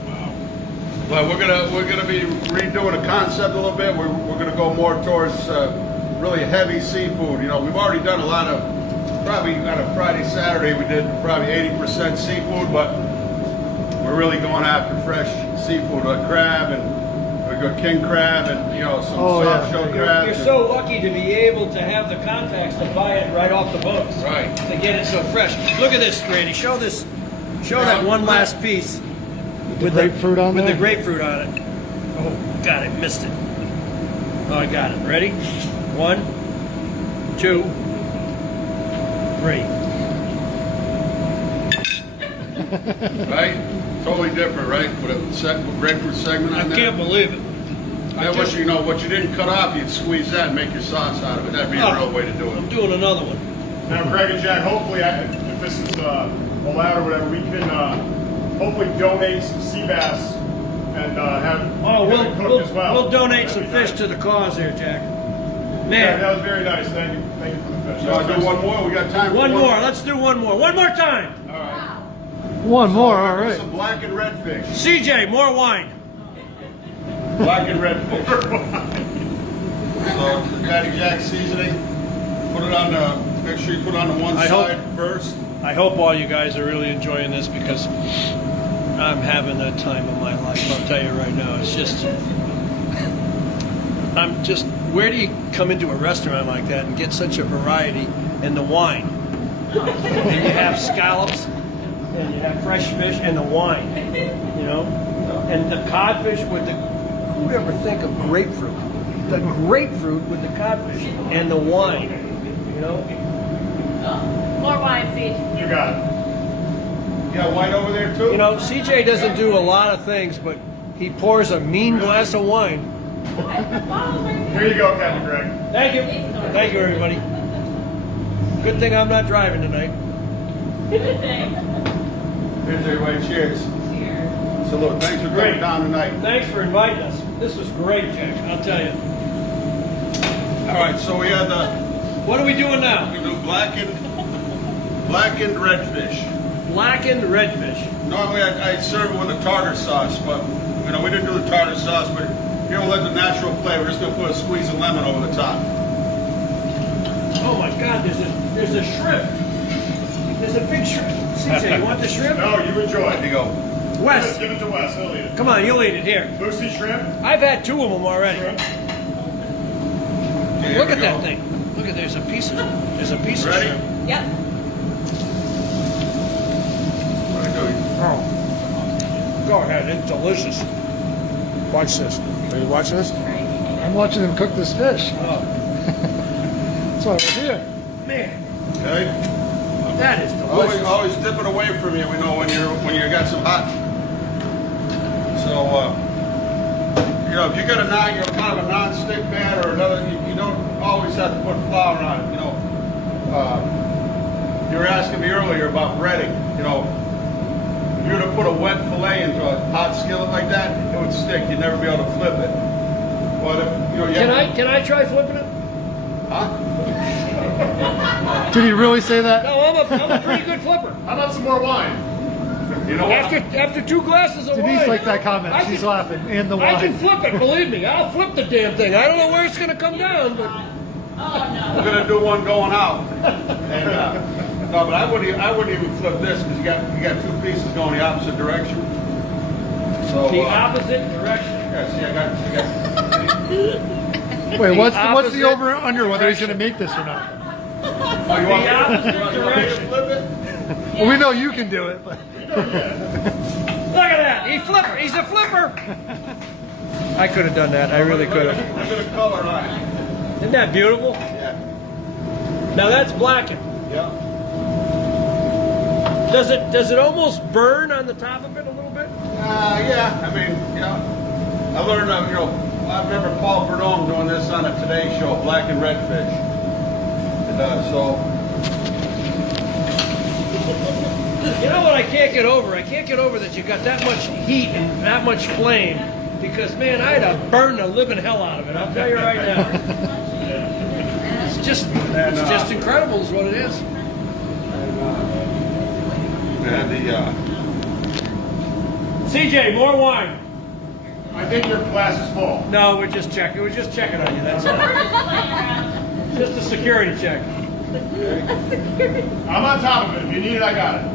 But we're gonna be redoing the concept a little bit. We're gonna go more towards really heavy seafood. You know, we've already done a lot of, probably on a Friday, Saturday, we did probably 80% seafood, but we're really going after fresh seafood, like crab, and we got king crab, and some soft shell crabs. You're so lucky to be able to have the contacts to buy it right off the boats. Right. To get it so fresh. Look at this, Brady. Show that one last piece. With grapefruit on With there? the grapefruit on it. Oh, God, I missed it. Oh, I got it. Ready? 1, 2, 3. Right? Totally different, right? Put a grapefruit segment I on there. can't believe it. That what you know, what you didn't cut off, you'd squeeze that and make your sauce out of it. That'd be a real way to do I'm it. doing another one. Now, Greg and Jack, hopefully, if this is allowed or whatever, we can hopefully donate some sea bass and have Oh, have it cooked as well. we'll donate That'd some be fish nice. to the cause there, Jack. Yeah, Man, that was very nice. Thank you for the fish. You want to do one more? We got time for one more. Let's do one more. One more time. All right. One more, all right. Some black and red fish. CJ, more wine. Black and red fish. So the Patty Jack seasoning. Put it on the. Make sure you put it on the one I side first. I hope all you guys are really enjoying this because I'm having the time of my life. I'll tell you right now. It's just, where do you come into a restaurant like that and get such a variety in the wine? And you have scallops, and you have fresh fish, and the wine, you know? And the codfish with the, who'd ever think of grapefruit? The grapefruit with the codfish and the wine, you know? More wine, Siege. You got it. You got white over there too? You know, CJ doesn't do a lot of things, but he pours a mean glass of wine. Here you go, Captain Greg. Thank you. Thank you, everybody. Good thing I'm not driving tonight. Good thing. Here's everybody. Cheers. Cheers. Salute. Thanks for coming down tonight. Thanks for inviting us. This was great, Jack. I'll tell you. All right. So we had the. What are we doing now? We do blackened redfish. Blackened redfish. Normally I serve it with a tartar sauce, but you know we didn't do the tartar sauce. But here we'll let the natural flavor. We're just gonna put a squeeze of lemon over the top. Oh my God! There's a shrimp. There's a big shrimp. CJ, you want the shrimp? No, you enjoy. There you go. Wes, Give it to Wes. He'll eat it. come on, you'll eat it here. Lucy shrimp. I've had 2 of them already. Here Look we at that go. thing. Look at there's a piece of Ready? shrimp. Yep. What do I do? Oh, go ahead. It's delicious. Watch this. Are you watching this? I'm watching them cook this fish. Oh, That's why we're here. man, Okay. that is delicious. Always dip it away from you. We know when you got some hot. So you know if you got kind of a non-stick pan or another, you don't always have to put flour on it. You know, you were asking me earlier about breading. You know, if you were to put a wet fillet into a hot skillet like that, it would stick. You'd never be able to flip it. But if you know, Can I try flipping it? Huh? Did he really say that? No, I'm a pretty good flipper. How about some more wine? You know what? After 2 glasses of Denise wine. liked that comment. I She's can- laughing. And the I can wine. flip it, believe me. I'll flip the damn thing. I don't know where it's going to come down, but Oh, We're gonna do one going out. And, no, but I wouldn't even flip this because you got 2 pieces going the opposite direction. So the opposite direction. yeah, see, I got. Wait, what's the opposite over and under whether he's going to make this or not? Oh, you want The opposite me to direction. flip it? Well, we know you can do it, but Look at that. He's a flipper. I could have done that. I really could have. Look at the color on it. Isn't that beautiful? Yeah. Now that's blackened. Yeah. Does it almost burn on the top of it a little bit? Yeah. I mean, you know, I learned. You know, I remember Paul Prudhomme doing this on a Today Show, Black and Red Fish. And so. You know what I can't get over? I can't get over that you got that much heat and that much flame. Because man, I'd have burned the living hell out of it. I'll tell you right now. It's just incredible, is what it is. And CJ, more wine. I think your glass is full. No, we're just checking. We're just checking on you. That's all. Just a security check. I'm on top of it. If you need it, I got it.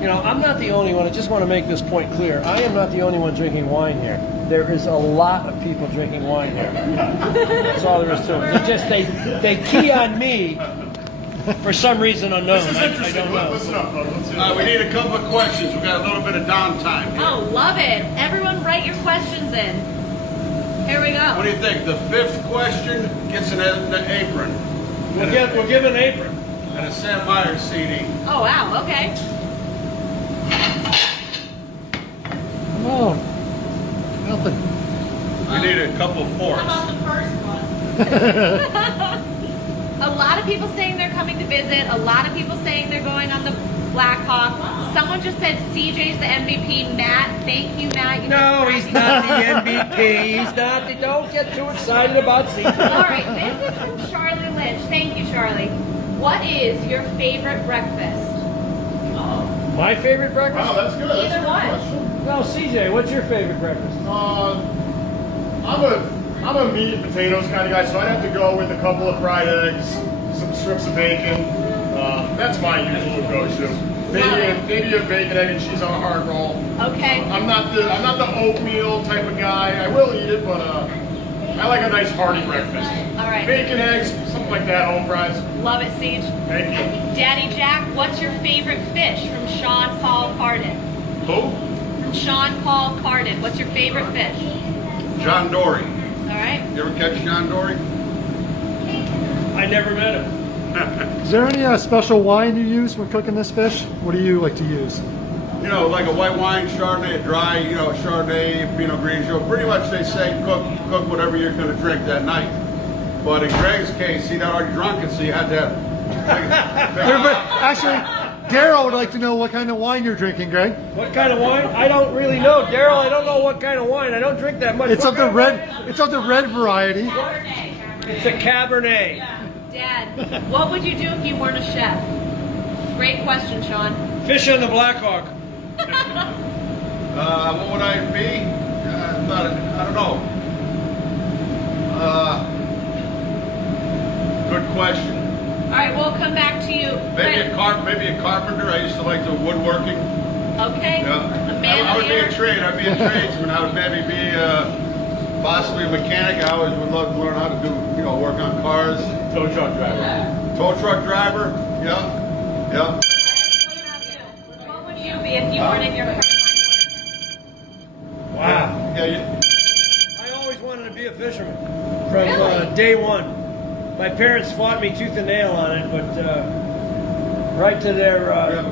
You know, I'm not the only one. I just want to make this point clear. I am not the only one drinking wine here. There is a lot of people drinking wine here. That's all there is to it. They key on me for some reason unknown. This is I interesting. don't know. Listen up, folks. Let's see. we need a couple of questions. We got a little bit of downtime here. Oh, love it. Everyone write your questions in. Here we What go. do you think? The fifth question gets an apron We'll give an apron. and a Sam Myers CD. Oh, wow. Okay. Come on. Nothing. We need a couple How forks. about the first one? A lot of people saying they're coming to visit. A lot of people saying they're going on the Blackhawk. Someone just said CJ's the MVP. Matt, thank you, Matt. You've No, been he's cracking not the MVP. He's not. Don't get too excited about CJ. All right, this is from Charlie Lynch. Thank you, Charlie. What is your favorite breakfast? My favorite breakfast? Wow, that's good. That's a Either good one. question. Well, CJ, what's your favorite breakfast? I'm a meat and potatoes kind of guy, so I'd have to go with a couple of fried eggs, some strips of bacon. That's my usual go-to. Maybe a bacon, egg, and cheese on a hard roll. Okay. I'm not the oatmeal type of guy. I will eat it, but I like a nice hearty breakfast. All right. Bacon, eggs, something like that. Home fries. Love it, Siege. Thank you. Daddy Jack, what's your favorite fish? From Sean Paul Cardin. Who? From Sean Paul Cardin. What's your favorite fish? John Dory. All right. You ever catch John Dory? I never met him. Is there any special wine you use when cooking this fish? What do you like to use? You know, like a white wine, Chardonnay, a dry, Chardonnay, Pinot Grigio. Pretty much they say cook whatever you're going to drink that night. But in Greg's case, he'd already drunk it, so you had to have. Actually, Daryl would like to know what kind of wine you're drinking, Greg. What kind of wine? I don't really know, Daryl. I don't know what kind of wine. I don't drink that much. It's What of the kind red. It's of the red variety. Cabernet. It's a Cabernet. Dad, what would you do if you weren't a chef? Great question, Sean. Fish on the Blackhawk. What would I be? I don't know. Good question. All right, we'll come back to you. Maybe a carpenter. I used to like the woodworking. Okay. Yeah. A man I would be here. a tradesman. I would maybe be possibly a mechanic. I always would love to learn how to do, work on cars. Tow truck driver. Tow truck driver. Yeah. Yeah. What would you be if you weren't in your current line Wow. Yeah. I always wanted to be a fisherman from day one. My parents fought me tooth and nail on it, but right to their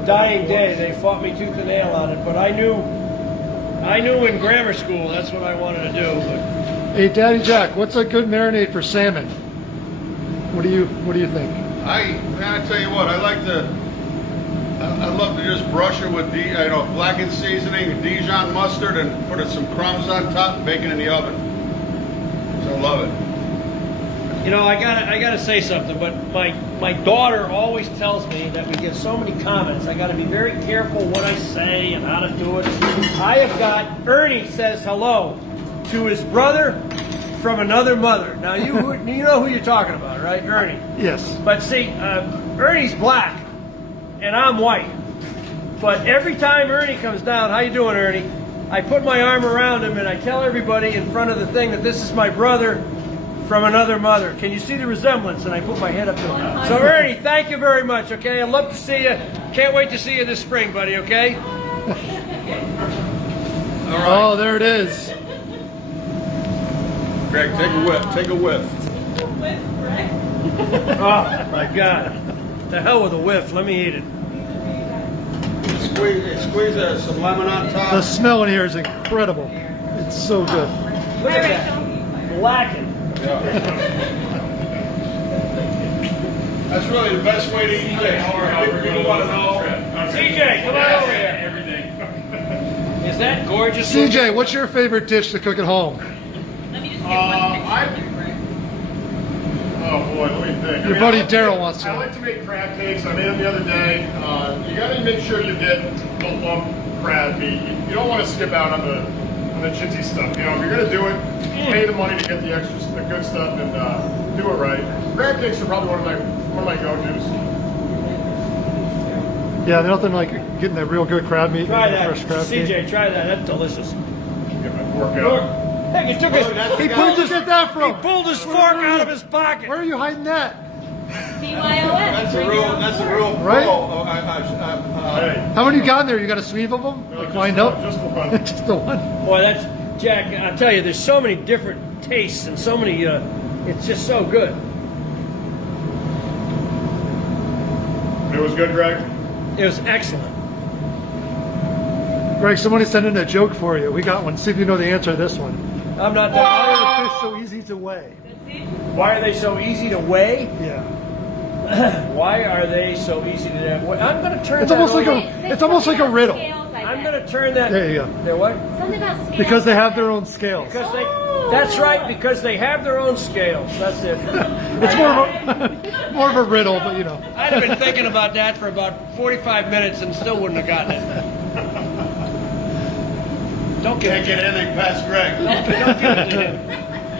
dying day, they fought me tooth and nail on it. But I knew in grammar school that's what I wanted to do. But Hey, Daddy Jack, what's a good marinade for salmon? What do you think? I tell you what, I love to just brush it with blackened seasoning, Dijon mustard, and put some crumbs on top and bake it in the oven. So I love it. I gotta say something. But my daughter always tells me that we get so many comments. I gotta be very careful what I say and how to do it. I have got Ernie says hello to his brother from another mother. Now you know who you're talking about, right, Ernie? Yes. But see, Ernie's black, and I'm white. But every time Ernie comes down, how you doing, Ernie? I put my arm around him and I tell everybody in front of the thing that this is my brother from another mother. Can you see the resemblance? And I put my head up to him. So Ernie, thank you very much, okay? I'd love to see you. Can't wait to see you this spring, buddy, okay? All right. Oh, there it is. Greg, take a whiff. Take a whiff. Oh, my God. The hell with a whiff. Let me eat it. Squeeze some lemon on top. The smell in here is incredible. It's so good. Look at that. Blackened. That's really the best way to eat fish. People want to know. CJ, come on over here. Everything. Is that gorgeous? CJ, what's your favorite dish to cook at home? Let me just get one picture. Oh boy, let me think. Your buddy Daryl wants to I know. like to make crab cakes. I made them the other day. You got to make sure you get the lump crab meat. You don't want to skip out on the chintzy stuff. If you're gonna do it, pay the money to get the extras, the good stuff, and do it right. Crab cakes are probably one of my go-tos. Yeah, nothing like getting that real good crab meat. Try that. Fresh crab meat. CJ, try that. That's delicious. Get my fork out. Heck, he took his. He pulled his get that He from. pulled his fork out of his pocket. Where are you hiding that? BYOS. That's a real Right? pro. Hey, How many you got in there? You got a sleeve of them? no, Like just lined one, up? Just the one. Just the one. Boy, that's Jack. I tell you, there's so many different tastes and so many. It's just so good. It was good, Greg. It was excellent. Greg, somebody sent in a joke for you. We got one. See if you know the answer to this one. I'm not Why done. are the fish so easy to weigh? Why are they so easy to weigh? Yeah. Why are they so easy to weigh? I'm going to turn. It's that almost like over. it's almost like a riddle. I'm going to turn that. There you go. They're what? Something about scales. Because they have their own scales. Because they. That's right. Because they have their own scales. That's it. It's more of a riddle, but you know. I'd have been thinking about that for about 45 minutes and still wouldn't have gotten it. Don't Can't get anything past Greg. Don't give it to him.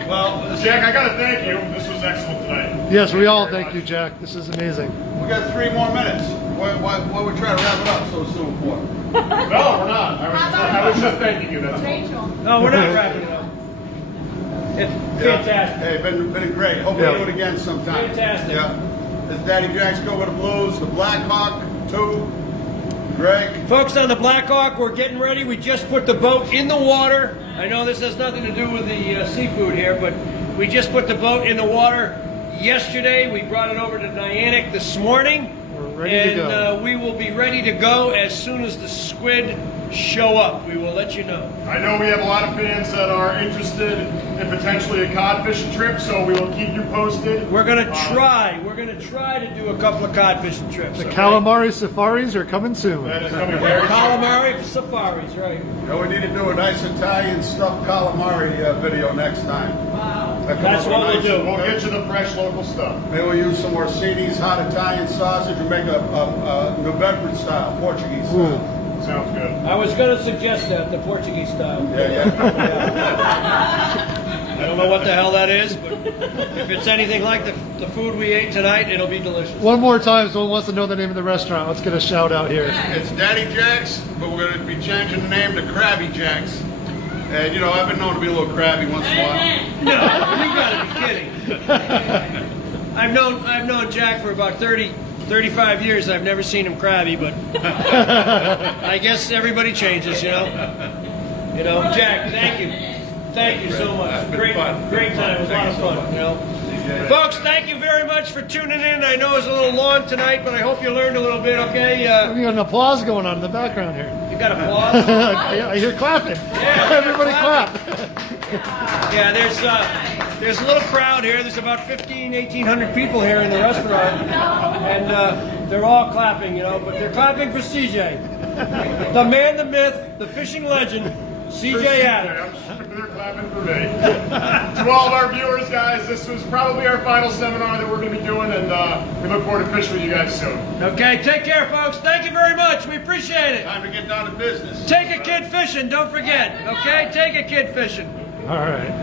Well, Jack, I gotta thank you. This was excellent tonight. Yes, we all Very thank you, much. Jack. This is amazing. We got 3 more minutes. Why we trying to wrap it up so soon for? No, we're not. I was just thanking you. That's all. Rachel. No, we're not wrapping it up. It's fantastic. Hey, been great. Hope Yeah. we do it again sometime. Fantastic. Yeah. It's Daddy Jack's Go with the Blues, the Black Hawk 2, Greg. Folks on the Black Hawk, we're getting ready. We just put the boat in the water. I know this has nothing to do with the seafood here, but we just put the boat in the water yesterday. We brought it over to Niantic this morning. We're ready to go. We will be ready to go as soon as the squid show up. We will let you know. I know we have a lot of fans that are interested in potentially a cod fishing trip, so we will keep you posted. We're gonna try. We're gonna try to do a couple of cod fishing trips. The okay? Calamari safaris are coming soon. That is coming very soon. Calamari safaris, right? We need to do a nice Italian stuffed calamari video next time. Wow. That's what we'll do. We'll get you the fresh local stuff. Maybe we'll use some Orsini's hot Italian sausage and make a New Bedford style, Portuguese style. Sounds good. I was gonna suggest that, the Portuguese style. Yeah. I don't know what the hell that is, but if it's anything like the food we ate tonight, it'll be delicious. One more time, someone wants to know the name of the restaurant. Let's get a shout out here. It's Daddy Jack's, but we're going to be changing the name to Krabby Jack's. And, you know, I've been known to be a little crabby once in a while. No, you gotta be kidding. I've known Jack for about 35 years. I've never seen him crabby, but I guess everybody changes, you know. You know, Jack, thank you. Thank you so much. Great time. It was a lot of fun, you know. Folks, thank you very much for tuning in. I know it's a little long tonight, but I hope you learned a little bit, okay? We got an applause going on in the background here. You got applause? I hear clapping. Everybody clap. Yeah, there's a little crowd here. There's about 1,800 people here in the restaurant. And they're all clapping, you know, but they're clapping for CJ. The man, the myth, the fishing legend, CJ Adams. They're clapping for me. To all of our viewers, guys, this was probably our final seminar that we're going to be doing, and we look forward to fishing with you guys soon. Okay, take care, folks. Thank you very much. We appreciate it. Time to get down to business. Take a kid fishing, don't forget. Okay, take a kid fishing. All right.